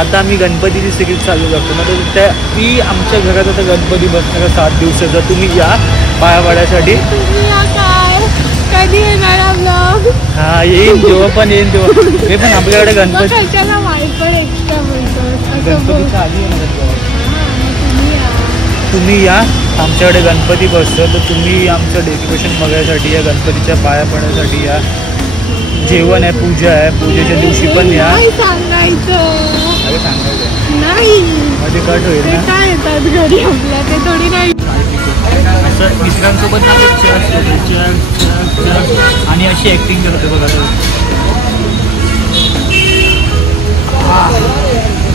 आता आम्ही गणपतीची सिरीज चालू करतो ना, तर त्या ती आमच्या घरात आता गणपती बसणार 7 दिवसाचा. तुम्ही या पाया पडायसाठी. कधी येणार ब्लॉग? हा येईन, जेव्हा पण येईन तेव्हा. हे पण आपल्याकडे गणपती गणपतीच्या आधी येणार. तुम्ही या आमच्याकडे गणपती बसतो, तर तुम्ही आमचं डेकोरेशन बघायसाठी या, गणपतीच्या पाया पडण्यासाठी या. जेवण आहे, पूजा आहे, पूजेच्या दिवशी पण या. अरे सांगायचं नाही मध्ये कट होईल ना. काय येतात घरी आपल्या, ते थोडी नाही. असं मित्रांसोबत आणि अशी ऍक्टिंग करते बघा.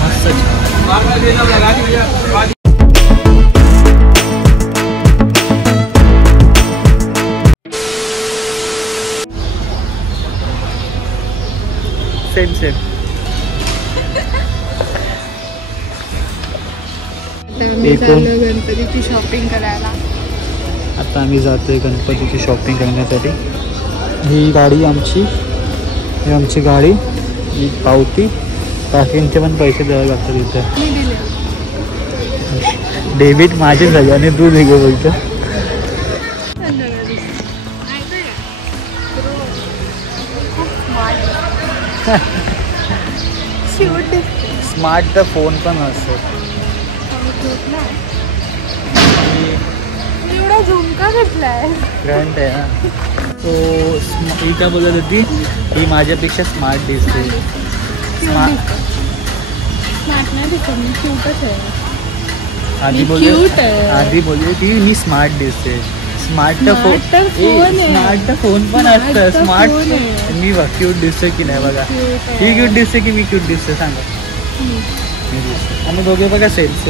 मस्त सेम सेम. गणपतीची शॉपिंग करायला. आता आम्ही जातोय गणपतीची शॉपिंग करण्यासाठी. ही गाडी आमची, ही आमची गाडी, ही पावती. काकींचे पण पैसे द्यावे लागतात इथे. डेबिट माझे झाले आणि तू दे बोलतो. स्मार्ट तर फोन पण असतो. एवढा झुमका घेतलाय, ग्रँड आहे ना तो. ही काय बोलत होती, ही माझ्यापेक्षा स्मार्ट दिसते. स्मार्ट नाही दिसत, मी क्यूटच आहे. आधी बोलली ती मी स्मार्ट दिसते. स्मार्ट फोन पण असतं. स्मार्ट मी बघ क्यूट दिसतोय की नाही बघा. ही क्यूट दिसते की मी क्यूट दिसते सांगा. आम्ही दोघे बघा सेल्स.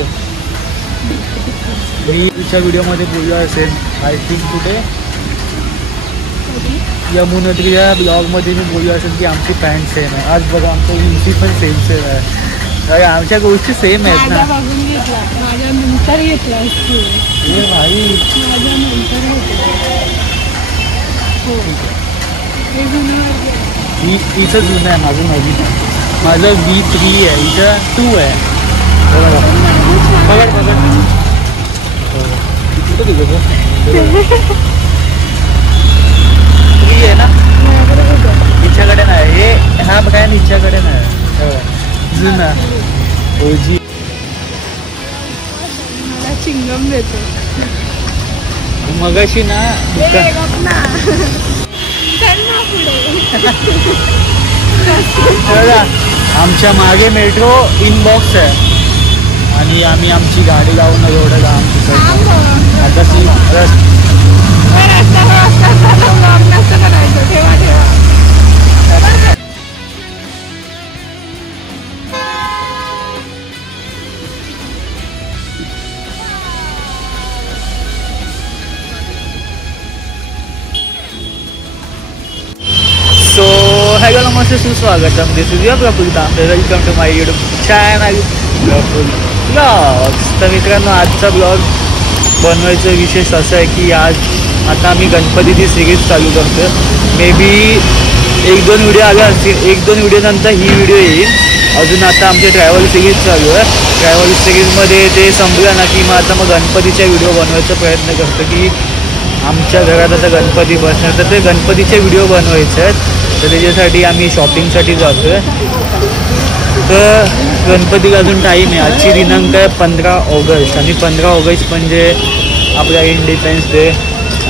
मी तिच्या व्हिडिओमध्ये बोललो असेल आय थिंक कुठे यमुनोत्रीच्या ब्लॉगमध्ये मी बोललो असेल की आमची पॅन्ट सेम आहे. आज बघा आमचं उंची पण सेम आहे. आमच्या गोष्टी सेम आहेत ना. हिचं जुनं आहे, माझं नवीन आहे. माझं V3 आहे, हिचं 2 आहे. बघा फ्री आहे ना. हिच्याकडे नाही हे, हा काय हिच्याकडे नाही. जुना ओजी. मला चिंगम देतो मगाशी ना. आमच्या मागे मेट्रो इनबॉक्स आहे आणि आम्ही आमची गाडी लावून एवढं लांब तिकडे. आता सो हॅलो नमस्ते, सुस्वागतम. This is your Praful Tambe. Welcome to my YouTube channel Praful blogs. तर मित्रांनो, आजचा ब्लॉग बनवायचं विशेष असं आहे की आज आता आम्ही गणपतीची सिरीज चालू करतो. मे बी 1-2 व्हिडिओ आले असतील. 1-2 व्हिडिओनंतर ही व्हिडिओ येईल. अजून आता आमची ट्रॅव्हल सिरीज चालू आहे. ट्रॅव्हल सिरीजमध्ये ते संपलं ना की मग गणपतीच्या व्हिडिओ बनवायचा प्रयत्न करतो की आमच्या घरात आता गणपती बसणार, तर ते गणपतीचे व्हिडिओ बनवायचे आहेत. तर त्याच्यासाठी आम्ही शॉपिंगसाठी जातो आहे. तर गणपतीला अजून टाईम आहे. आजची दिनांक आहे 15 ऑगस्ट आणि 15 ऑगस्ट म्हणजे आपला इंडिपेंडन्स डे.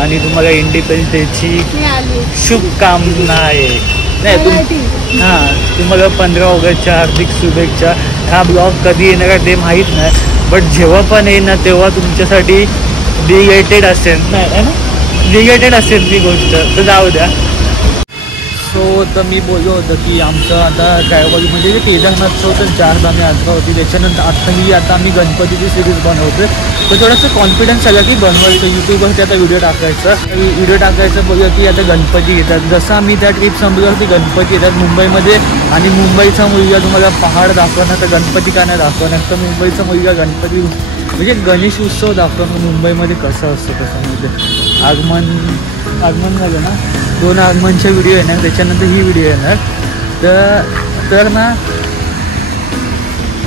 आणि तुम्हाला इंडिपेंडन्स डेची शुभकामना आहे. नाही तुम्हाला 15 ऑगस्टच्या हार्दिक शुभेच्छा. हा ब्लॉग कधी येणार आहे ते माहीत नाही, बट जेव्हा पण येणार तेव्हा तुमच्यासाठी डिलेटेड असेल. नाही ना, डिलेटेड असेल ती गोष्ट, तर जाऊ द्या. सो तर मी बोललो होतं की आमचं आता ट्रॅव्हल म्हणजे केदारनाथचं होतं, 4 धाम यात्रा होती. त्याच्यानंतर आता आम्ही गणपतीची सिरीज बनवतो. तर थोडंसं कॉन्फिडन्स आला की बनवायचं, यूट्यूबवरती आता व्हिडिओ टाकायचं बोललो की आता गणपती येतात. जसं आम्ही त्या ट्रिप संपलो की गणपती येतात मुंबईमध्ये. आणि मुंबईचा मुलगा तुम्हाला पहाड दाखवणार, तर गणपती का नाही दाखवणार. तर मुंबईचा मुलगा गणपती म्हणजे गणेश उत्सव दाखवणार मुंबईमध्ये कसं असतं. तसं म्हणजे आगमन झालं ना, 2 आगमनचे व्हिडिओ येणार, त्याच्यानंतर ही व्हिडिओ येणार. तर ना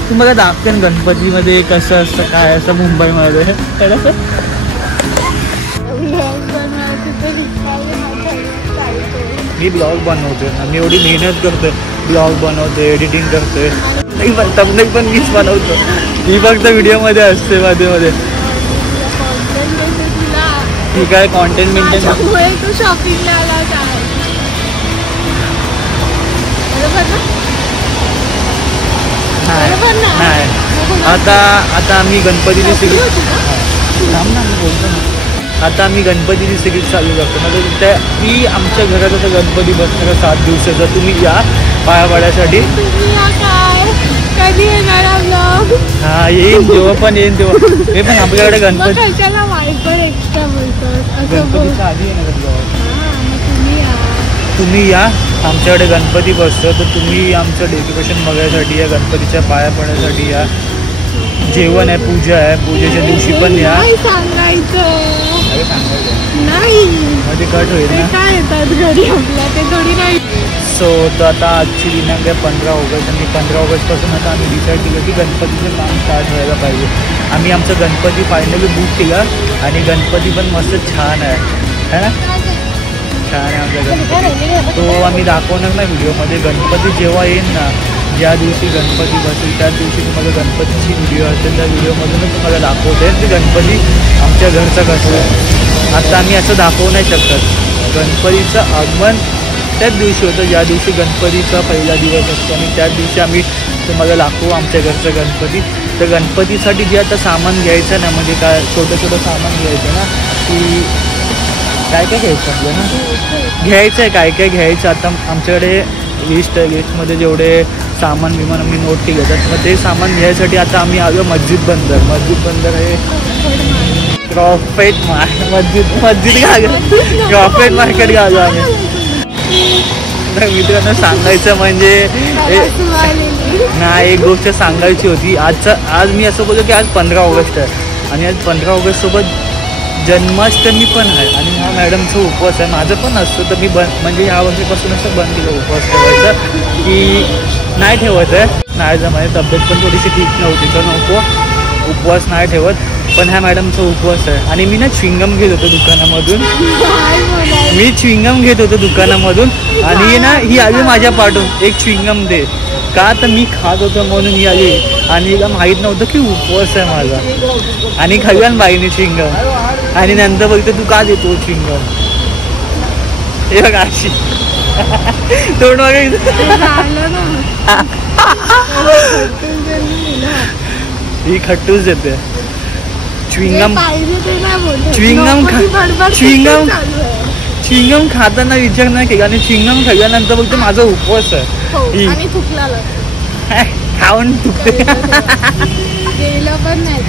तुम्हाला दाखते गणपतीमध्ये कसं असतं काय असं मुंबईमध्ये. मी ब्लॉग बनवतोय ना, मी एवढी मेहनत करतोय, ब्लॉग बनवतोय, एडिटिंग करतोय, थंबनेल पण मीच बनवतो. मी फक्त व्हिडिओमध्ये असते मध्ये मध्ये. ठीक आहे, कॉन्टेंट मेंटेन. शॉपिंगला आला काय नाही. आता आम्ही गणपतीची सिरीज बोलतो ना. आता आम्ही गणपतीची सिरीज चालू करतो. म्हणजे ती आमच्या घरात आता गणपती बसणार 7 दिवसाचा. तुम्ही या पाया पाड्यासाठी. कधी येणार ब्लॉग? हा येईन, जेव्हा पण येईन तेव्हा. हे पण आपल्याकडे गणपती एक्स्ट्रा बोलतात. गणपतीच्या आधी येणार ब्लॉग. तुम्ही या आमच्याकडे गणपती बसतो, तर तुम्ही आमचं डेकोरेशन बघायसाठी या, गणपतीच्या पाया पडण्यासाठी या. जेवण आहे, पूजा आहे, पूजेच्या दिवशी पण या. सांगायचं नाही मध्ये कट होईल ना. काय येतात घरी आपल्या, ते थोडी नाही. सो तर आता आजची दिनांक आहे 15 ऑगस्ट. आणि 15 ऑगस्टपासून आता आम्ही डिसाईड केलं की गणपतीचं काम स्टार्ट व्हायला पाहिजे. आम्ही आमचा गणपती फायनली बुक केला आणि गणपती पण मस्त छान आहे ना. छान आहे आमचा गणपती. तो आम्ही दाखवणार ना व्हिडिओमध्ये. गणपती जेव्हा येईल ना, ज्या दिवशी गणपती बसेल त्याच दिवशी तुम्हाला गणपतीची व्हिडिओ असेल, त्या व्हिडिओमधूनच तुम्हाला दाखवते की गणपती आमच्या घरचा कसं आहे. आता आम्ही असं दाखवू नाही शकत. गणपतीचं आगमन त्याच दिवशी होतं ज्या दिवशी गणपतीचा पहिला दिवस असतो, आणि त्याच दिवशी आम्ही तुम्हाला दाखवू आमच्या घरचं गणपती. तर गणपतीसाठी जे आता सामान घ्यायचं ना, म्हणजे काय छोटं सामान घ्यायचं ना, की काय घ्यायचं आपलं ना, घ्यायचं आहे काय घ्यायचं. आता आमच्याकडे लिस्ट आहे. लिस्टमध्ये जेवढे सामान विमान आम्ही नोट केले जातात, मग ते सामान घ्यायसाठी आता आम्ही आलो मस्जिद बंदर हे प्रॉफिट मस्जिद प्रॉफिट मार्केट आलो आम्ही. मित्रांनो सांगायचं म्हणजे नाही, एक गोष्ट सांगायची होती. आज मी असं बोलतो की आज 15 ऑगस्ट आहे आणि आज 15 ऑगस्टसोबत जन्माष्टमी पण आहे आणि ह्या मॅडमचा उपवास आहे. माझं पण असतं, तर मी म्हणजे ह्या वर्षीपासून असं बंद केलं उपवास ठेवायचं, की नाही ठेवत आहे. नाही जमाय, तब्येत पण थोडीशी ठीक नव्हती तर नको उपवास नाही ठेवत. पण ह्या मॅडमचा उपवास आहे. आणि मी ना च्विंगम घेत होतो दुकानामधून. आणि ना ही आली माझ्या पाठवून एक च्विंगम दे का, तर मी खात होतो म्हणून ही आली. आणि हिला माहीत नव्हतं की उपवास आहे माझा. आणि खाल्ल्यान बाईने च्विंगम. आणि नंतर बघते तू का देतो च्विंगम. हे बघ अशी तोंड बघायचं. ही खट्टूच देते. च्विंगम खाताना विचार नाही केला आणि च्विंगम खाल्ल्यानंतर बघते माझा उपवास आहे. खाऊन थुकते. पण नाही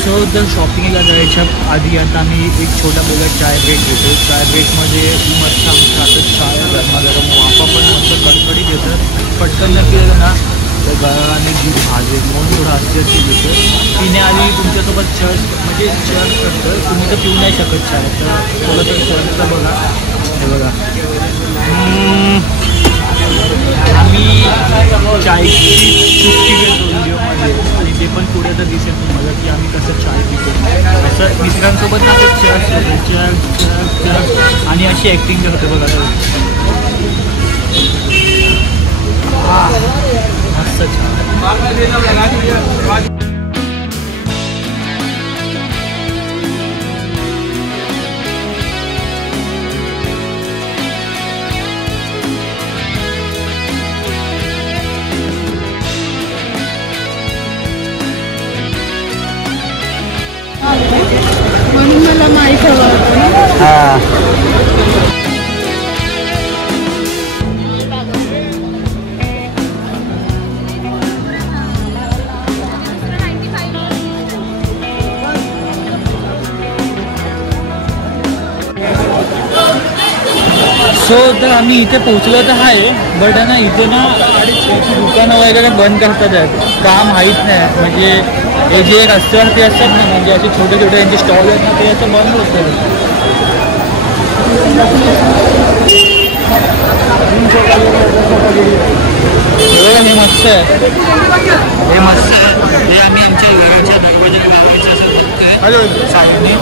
सो जर शॉपिंगला जायच्या आधी आता आम्ही एक छोटा बोला चाय ब्रेक घेतो. चाय ब्रेकमध्ये मस्त आमचं आता चाय गरमागरम वाफा पण मस्त कडकडीत येतं. पटकन जर केलं ना तर गळाने जीव भाजेल म्हणून थोडं अस्ती घेतं. पिण्याआधी तुमच्यासोबत चर्च करतं. तुम्ही तर पिऊ नाही शकत चाय, तर थोडंसं चर्चचं बघा. हे बघा आम्ही चायची चुटकी घेतो व्हिडिओमध्ये आणि ते पण पुढे तर दिसेल तुम्हाला की आम्ही कसं चाय पितो. असं मित्रांसोबत ना चर्च आणि अशी ॲक्टिंग करतो बघा. मस्त छान. म्हणून मला माहीत हवं होतं. सो तर आम्ही इथे पोचलो तर आहे, बट ना इथे ना दुकानं वगैरे बंद करतात आहेत. का माहीत नाही, म्हणजे हे जे रस्त्यावरती असतात ना, म्हणजे असे छोटे छोटे यांचे स्टॉल आहेत ना, ते असं बंद होतं. हे मस्त आहे, हे मस्त आहे. हे आम्ही आमच्या घराच्या दरवाजा साईडने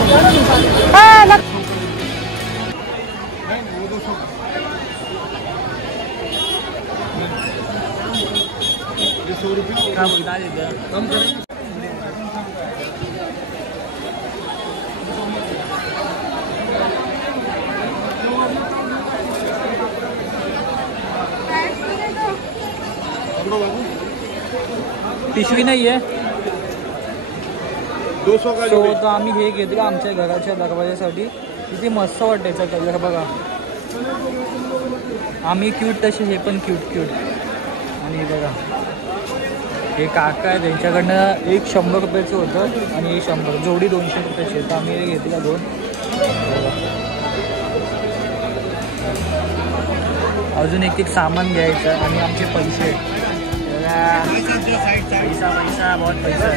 पिशवी नाही आहे. 200 का तो तर आम्ही हे घेतलं आमच्या घराच्या दरवाजासाठी. किती मस्त वाटायचा कलर बघा. आम्ही क्यूट तसे, हे पण क्यूट क्यूट. आणि बघा हे काका आहे, त्यांच्याकडनं एक 100 रुपयाचं होतं आणि हे 100 जोडी 200 रुपयाची. तर आम्ही हे घेतला 2. अजून एक एक सामान घ्यायचं आणि आमचे पैसे. पैसा पैसा बहुत पैसा.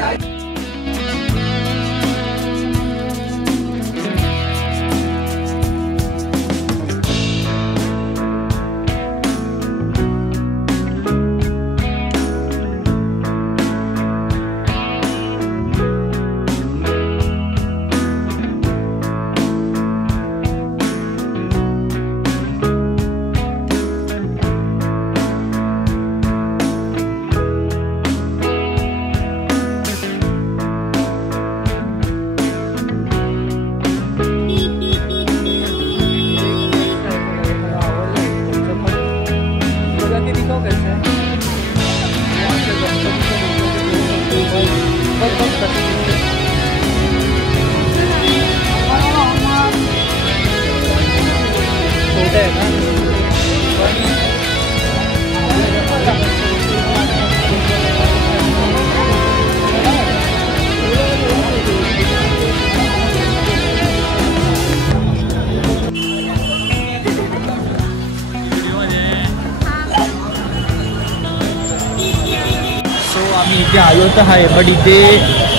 आम्ही इथे आलो तर आहे, बट इथे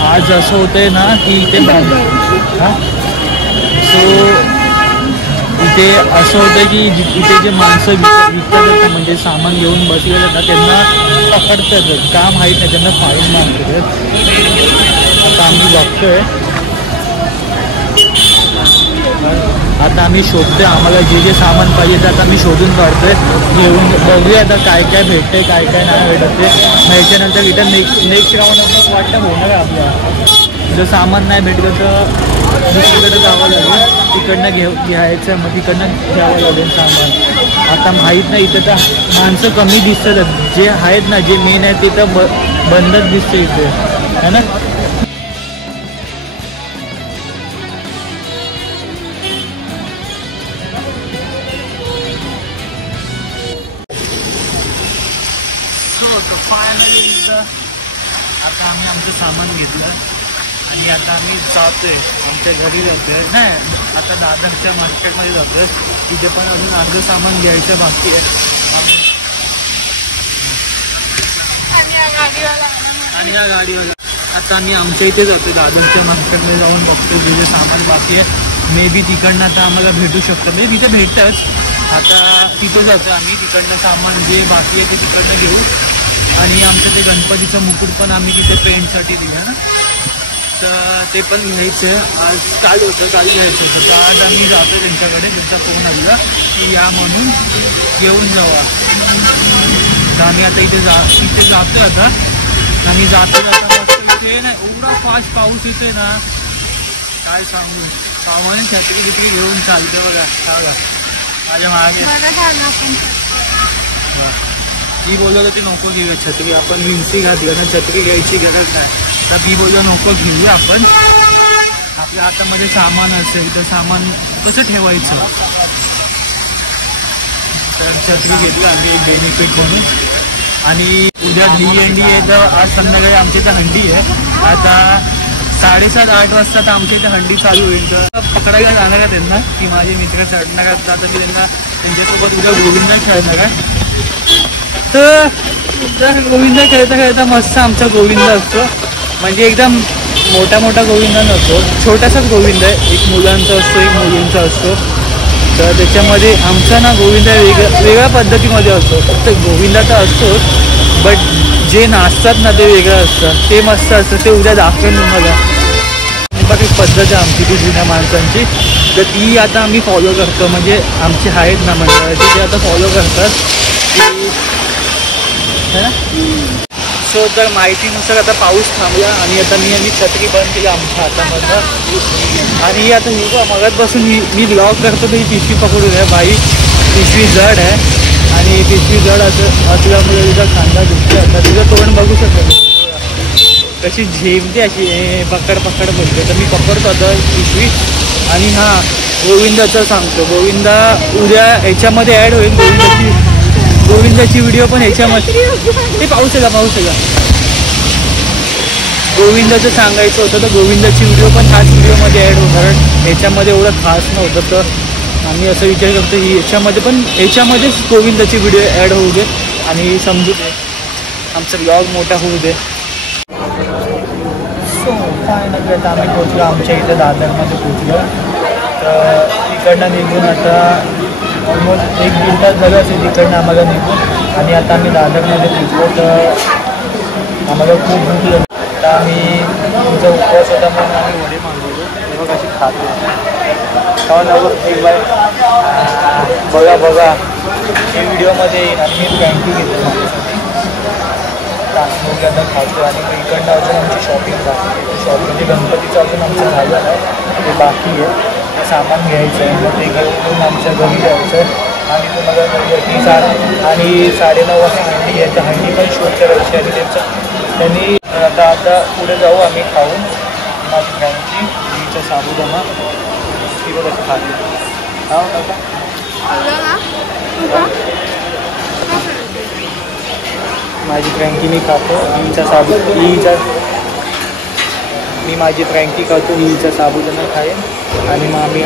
आज असं होतंय ना की इथे सो इथे असं होतं की इथे जे माणसं विकतात म्हणजे सामान घेऊन बसले जातात त्यांना पकडतात का माहीत नाही, त्यांना फाईन मारतात. आता आम्ही बघतोय, आता आम्ही शोधतोय आम्हाला जे जे सामान पाहिजे ते आता आम्ही शोधून काढतोय, घेऊन बघूया आता काय काय भेटतंय काय काय नाही भेटत ते. मग याच्यानंतर इथं नेक्स्ट राऊंड वाटतं होणार आहे आपल्याला. जर सामान नाही भेटलं तर दुसरीकडे जावं लागेल, तिकडनं घ्यायचं, मग तिकडनं घ्यावं लागेल सामान. आता माहीत नाही, इथं तर माणसं कमी दिसतात, जे आहेत ना जे मेन आहे ते तर बंदच दिसतं इथे है ना. फायनली आता आम्ही आमचं सामान घेतलं आणि आता आम्ही जातोय आमच्या घरी जातोय. नाही, आता दादरच्या मार्केटमध्ये जातोय, तिथे पण अजून अर्धं सामान घ्यायचं बाकी आहे. आणि या गाडीवाला आता आम्ही आमच्या इथे जातोय दादरच्या मार्केटमध्ये जाऊन बघतोय तिथे सामान बाकी आहे. मे बी तिकडनं आता आम्हाला भेटू शकतं, म्हणजे तिथे भेटतंच. आता तिथे जातो आम्ही, तिकडनं सामान जे बाकी आहे ते तिकडनं घेऊ. आणि आमचं ते गणपतीचं मुकुट पण आम्ही तिथे पेंटसाठी दिलं ना, तर ते पण घ्यायचं आहे. आज काल घ्यायचं होतं, तर आज आम्ही जातो त्यांच्याकडे. त्यांचा फोन आला की या म्हणून घेऊन जावा. तर आम्ही आता तिथे जातो आता. आम्ही जाता मस्त इथे नाही, एवढा फास्ट पाऊस येतोय ना काय सांगू. पावाने छत्री बित्री घेऊन चालते बघा माझ्या मागे. ती बोलत होती नको घेऊया छत्री, आपण विंची घातलं ना, छत्री घ्यायची गरज नाही. तर ती बोललं नको घेऊया आपण, आपल्या हातामध्ये सामान असेल तर सामान कसं ठेवायचं. तर छत्री घेतली आम्ही एक बेनिफिट म्हणून. आणि उद्या DND आहे, तर आज संध्याकाळी आमच्या इथं हंडी आहे. आता 7:30-8 वाजता तर आमच्या इथं हंडी चालू होईल. तर पकडायला जाणार आहे त्यांना, की माझे मित्र चढणार आहेत, तर मी त्यांच्यासोबत उद्या गोविंदा खेळणार आहे. तर गोविंदा खेळता खेळता मस्त आमचा गोविंदा असतो. म्हणजे एकदम मोठा मोठा गोविंद नसतो, छोटासाच गोविंद आहे. एक मुलांचा असतो, एक मुलींचा असतो. तर त्याच्यामध्ये आमचा ना गोविंद वेगळ्या पद्धतीमध्ये असतो. फक्त गोविंदा तर असतोच, बट जे नाचतात ना ते वेगळं असतं, ते मस्त असतं. ते उद्या दाखवेन तुम्हाला. बाकी पद्धत आहे आमची ती जुन्या माणसांची, तर ती आता आम्ही फॉलो करतो. म्हणजे आमचे आहेत ना मंडळाचे, ते आता फॉलो करतात की है ना. सो तर माहितीनुसार आता पाऊस थांबला आणि आता मी छत्री बंद केली आमच्या हातामधलं. आणि आता ही बघ मगातपासून मी ब्लॉग करतो तर ही पिशवी पकडून आहे. बाई पिशवी जड आहे आणि पिशवी जड असल्यामुळे तिचा खांदा दुखते. आता तिचं तोंड बघू शकतो कशी झेमते, अशी पकड बोलते. तर मी पकडतो आता पिशवी. आणि हां, गोविंदाचं सांगतो. गोविंदा उद्या ह्याच्यामध्ये ॲड होईल. गोविंदाची व्हिडिओ पण ह्याच्यामध्ये. ते पाऊस आहे का. गोविंदाचं सांगायचं होतं, तर गोविंदाची व्हिडिओ पण ह्याच व्हिडिओमध्ये ॲड होणार. ह्याच्यामध्ये एवढं खास नव्हतं, तर आम्ही असं विचार करतो की ह्याच्यामध्येच गोविंदाची व्हिडिओ ॲड होऊ दे आणि समजू दे, आमचा ब्लॉग मोठा होऊ दे. सो फायनली आता आम्ही पोचलो आमच्या इथं दादरमध्ये पोचलो. तर तिकडनं निघून आता ऑलमोस्ट 1-1.5 तास झालं असेल तिकडनं आम्हाला निघून. आणि आता आम्ही दादरमध्ये पोचलो. तर आम्हाला खूप भूक लागली. तर आम्ही तुमचा उपवास होता म्हणून आम्ही वडे मागवलो. तेव्हा कशी खातो खावा ना एक बाय. बघा हे व्हिडिओमध्ये येईल. आणि मी थँक्यू घेतो माझ्यासाठी. तांदूळ आता खातो. आणि इकडनं अजून आमची शॉपिंग बाकी. म्हणजे गणपतीचं अजून आमचं झालं आहे, ते बाकी आहे. ते सामान घ्यायचं आहे. मग ते घेऊन आमच्या घरी जायचं आहे. आणि तुम्हाला ती आणि 9:30 वाजता हंडी आहे. त्या हंडी पण शूट करायची. आणि त्यांनी आता पुढे जाऊ आम्ही खाऊन. माझी फ्रँकी तिचा साबुदाणा ती बघ असं खाते. खाऊ नका माझी फ्रँकी मी खातो. मी माझी फ्रँकी खातो. हिचा साबुदाणा खाईन. आणि मग आम्ही